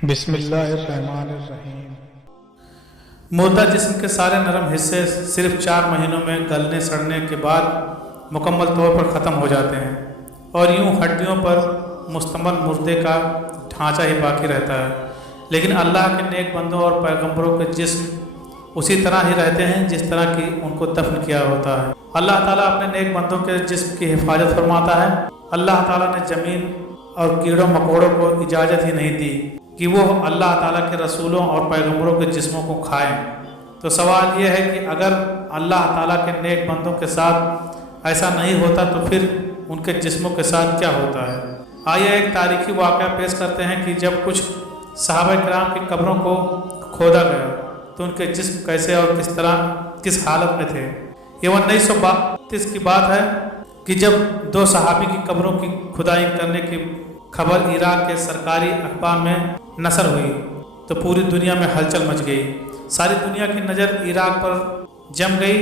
بسم اللہ الرحمن الرحیم۔ مردہ جسم کے سارے نرم حصے صرف 4 مہینوں میں گلنے سڑنے کے بعد مکمل طور پر ختم ہو جاتے ہیں اور یوں ہڈیوں پر مشتمل مردے کا ڈھانچہ ہی باقی رہتا ہے، لیکن اللہ کے نیک بندوں اور پیغمبروں کے جسم اسی طرح ہی رہتے ہیں جس طرح کی ان کو دفن کیا ہوتا ہے۔ اللہ تعالیٰ اپنے نیک بندوں کے جسم کی حفاظت فرماتا ہے۔ اللہ تعالیٰ نے زمین اور کیڑوں مکوڑوں کو اجازت ہی نہیں دی کہ وہ اللہ تعالیٰ کے رسولوں اور پیغمبروں کے جسموں کو کھائیں۔ تو سوال یہ ہے کہ اگر اللہ تعالیٰ کے نیک بندوں کے ساتھ ایسا نہیں ہوتا تو پھر ان کے جسموں کے ساتھ کیا ہوتا ہے؟ آئیے ایک تاریخی واقعہ پیش کرتے ہیں کہ جب کچھ صحابہ کرام کی قبروں کو کھودا گیا تو ان کے جسم کیسے اور کس حالت میں تھے۔ یہ 1932 کی بات ہے کہ جب 2 صحابی کی قبروں کی کھدائی کرنے کی خبر عراق کے سرکاری اخبار میں نشر ہوئی تو پوری دنیا میں ہلچل مچ گئی۔ ساری دنیا کی نظر عراق پر جم گئی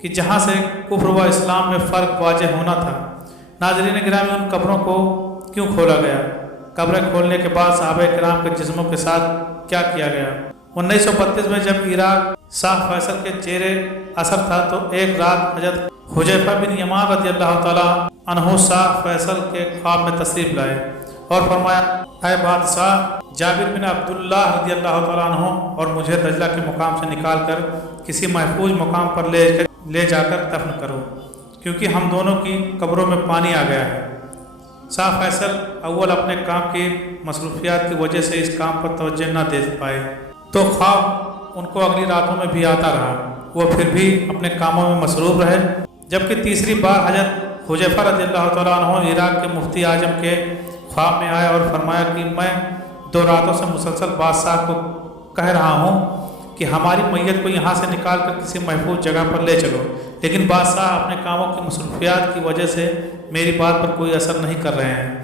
کہ جہاں سے کفر و اسلام میں فرق واضح ہونا تھا۔ ناظرین گرامی، ان قبروں کو کیوں کھولا گیا؟ قبریں کھولنے کے بعد صحابہ کرام کے جسموں کے ساتھ کیا کیا گیا؟ 1932 میں جب عراق شاہ فیصل کے زیر اثر تھا تو ایک رات حضرت حذیفہ بن یمان رضی اللہ تعالیٰ عنہ شاہ فیصل کے خواب میں تشریف لائے اور فرمایا، اے بادشاہ، جابر بن عبداللہ رضی اللہ تعالیٰ عنہ اور مجھے دجلہ کے مقام سے نکال کر کسی محفوظ مقام پر لے جا کر دفن کرو، کیونکہ ہم دونوں کی قبروں میں پانی آ گیا ہے۔ شاہ فیصل اول اپنے کام کی مصروفیات کی وجہ سے اس کام پر توجہ نہ دے پائے تو خواب ان کو اگلی راتوں میں بھی آتا رہا۔ وہ پھر بھی اپنے کاموں میں مصروف رہے، جبکہ تیسری بار حضرت حذیفہ رضی اللہ تعالیٰ عنہ عراق کے مفتی اعظم کے خواب میں آئے اور فرمایا کہ میں 2 راتوں سے مسلسل بادشاہ کو کہہ رہا ہوں کہ ہماری میت کو یہاں سے نکال کر کسی محفوظ جگہ پر لے چلو، لیکن بادشاہ اپنے کاموں کی مصروفیات کی وجہ سے میری بات پر کوئی اثر نہیں کر رہے ہیں۔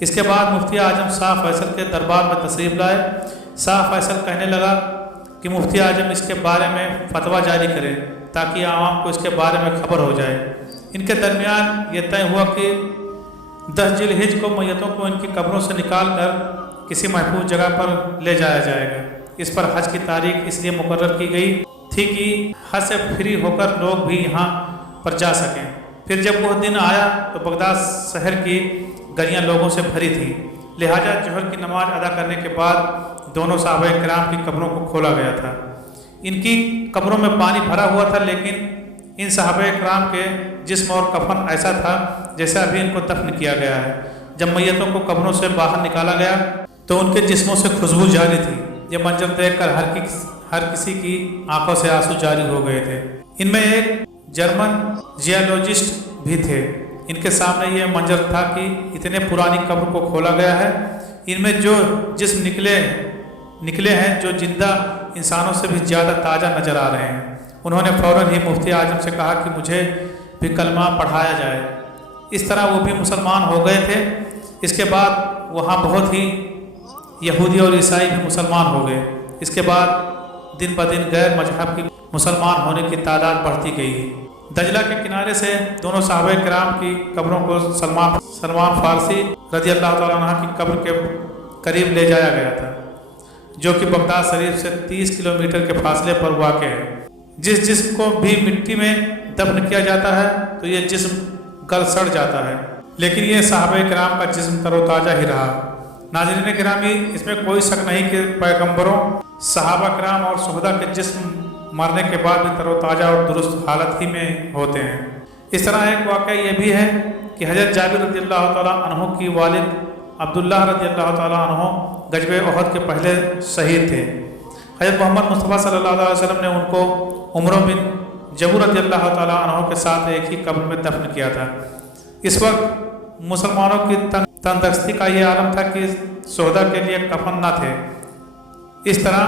اس کے بعد مفتی اعظم شاہ فیصل کے دربار میں تشریف لائے۔ شاہ فیصل کہنے لگا کہ مفتی اعظم اس کے بارے میں فتویٰ جاری کریں تاکہ عوام کو اس کے بارے میں خبر ہو جائے۔ ان کے درمیان یہ طے ہوا کہ 10 ذی الحجہ کو میتوں کو ان کی قبروں سے نکال کر کسی محفوظ جگہ پر لے جایا جائے گا۔ اس پر حج کی تاریخ اس لیے مقرر کی گئی تھی کہ حج سے فری ہو کر لوگ بھی یہاں پر جا سکیں۔ پھر جب وہ دن آیا تو بغداد شہر کی گلیاں لوگوں سے بھری تھیں، لہٰذا ظہر کی نماز ادا کرنے کے بعد دونوں صحابہ کرام کی قبروں کو کھولا گیا تھا۔ ان کی قبروں میں پانی بھرا ہوا تھا، لیکن ان صحابہ کرام کے جسم اور کفن ایسا تھا جیسے ابھی ان کو دفن کیا گیا ہے۔ جب میتوں کو قبروں سے باہر نکالا گیا تو ان کے جسموں سے خوشبو جاری تھی۔ یہ منظر دیکھ کر ہر کسی کی آنکھوں سے آنسو جاری ہو گئے تھے۔ ان میں ایک جرمن جیولوجسٹ بھی تھے۔ ان کے سامنے یہ منظر تھا کہ اتنے پرانی قبر کو کھولا گیا ہے، ان میں جو جسم نکلے ہیں جو زندہ انسانوں سے بھی زیادہ تازہ نظر آ رہے ہیں۔ انہوں نے فوراً ہی مفتی اعظم سے کہا کہ مجھے بھی کلمہ پڑھایا جائے۔ اس طرح وہ بھی مسلمان ہو گئے تھے۔ اس کے بعد وہاں بہت ہی یہودی اور عیسائی بھی مسلمان ہو گئے۔ اس کے بعد دن بدن غیر مذہب کی مسلمان ہونے کی تعداد بڑھتی گئی۔ دجلہ کے کنارے سے دونوں صحابہ کرام کی قبروں کو سلمان فارسی رضی اللہ تعالیٰ عنہ کی قبر کے قریب لے جایا گیا تھا، جو کہ بغداد شریف سے 30 کلومیٹر کے فاصلے پر واقع ہے۔ جس جسم کو بھی مٹی میں دفن کیا جاتا ہے تو یہ جسم گل سڑ جاتا ہے، لیکن یہ صحابہ کرام کا جسم تر و تازہ ہی رہا۔ ناظرین گرامی، اس میں کوئی شک نہیں کہ پیغمبروں، صحابہ کرام اور شہداء کے جسم مرنے کے بعد بھی تر و تازہ اور درست حالت ہی میں ہوتے ہیں۔ اس طرح ایک واقعہ یہ بھی ہے کہ حضرت جابر رضی اللہ تعالیٰ عنہ کی والد عبداللہ رضی اللہ تعالیٰ عنہ غزوہ احد کے پہلے شہید تھے۔ حضرت محمد مصطفیٰ صلی اللہ علیہ وسلم نے ان کو عمر بن جبور رضی اللہ تعالیٰ عنہ کے ساتھ ایک ہی قبر میں دفن کیا تھا۔ اس وقت مسلمانوں کی تندرستی کا یہ عالم تھا کہ شہداء کے لیے کفن نہ تھے۔ اس طرح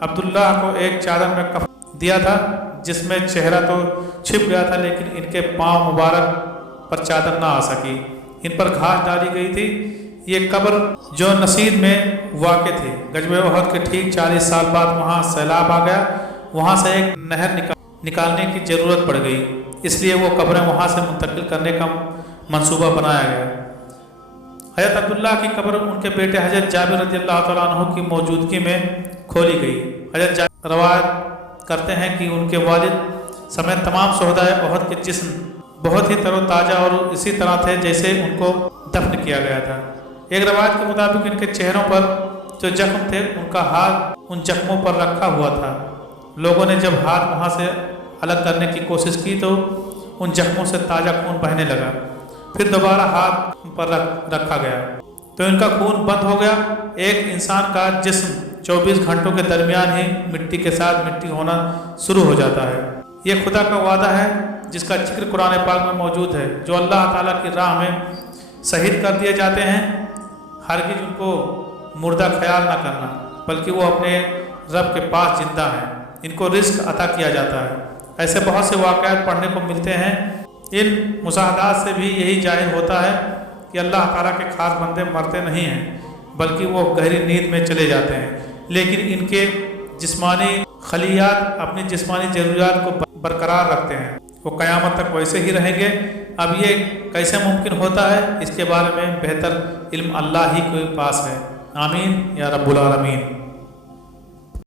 عبداللہ کو ایک چادر میں کفن دیا تھا جس میں چہرہ تو چھپ گیا تھا، لیکن ان کے پاؤں مبارک پر چادر نہ آ سکی۔ ان پر گھاس ڈالی گئی تھی۔ یہ قبر جو نصیر میں واقع تھی، غزوہ احد کے ٹھیک 40 سال بعد وہاں سیلاب آ گیا۔ وہاں سے ایک نہر نکالنے کی ضرورت پڑ گئی، اس لیے وہ قبریں وہاں سے منتقل کرنے کا منصوبہ بنایا گیا۔ حضرت عبداللہ کی قبر ان کے بیٹے حضرت جابر رضی اللہ تعالیٰ عنہ کی موجودگی میں کھولی گئی۔ حضرت جابر روایت کرتے ہیں کہ ان کے والد سمیت تمام شہدائے احد کے جسم بہت ہی تر و تازہ اور اسی طرح تھے جیسے ان کو دفن کیا گیا تھا۔ ایک روایت کے مطابق ان کے چہروں پر جو زخم تھے ان کا ہاتھ ان زخموں پر رکھا ہوا تھا۔ لوگوں نے جب ہاتھ وہاں سے الگ کرنے کی کوشش کی تو ان زخموں سے تازہ خون بہنے لگا، پھر دوبارہ ہاتھ پر رکھا گیا تو ان کا خون بند ہو گیا۔ ایک انسان کا جسم 24 گھنٹوں کے درمیان ہی مٹی کے ساتھ مٹی ہونا شروع ہو جاتا ہے۔ یہ خدا کا وعدہ ہے جس کا ذکر قرآن پاک میں موجود ہے۔ جو اللہ تعالیٰ کی راہ میں شہید کر دیے جاتے ہیں ہرگز ان کو مردہ خیال نہ کرنا، بلکہ وہ اپنے رب کے پاس زندہ ہیں، ان کو رزق عطا کیا جاتا ہے۔ ایسے بہت سے واقعات پڑھنے کو ملتے ہیں۔ ان مشاہدات سے بھی یہی ظاہر ہوتا ہے کہ اللہ تعالیٰ کے خاص بندے مرتے نہیں ہیں بلکہ وہ گہری نیند میں چلے جاتے ہیں، لیکن ان کے جسمانی خلیات اپنی جسمانی ضروریات کو برقرار رکھتے ہیں، وہ قیامت تک ویسے ہی رہیں گے۔ اب یہ کیسے ممکن ہوتا ہے اس کے بارے میں بہتر علم اللہ ہی کے پاس ہے۔ آمین یا رب العالمین۔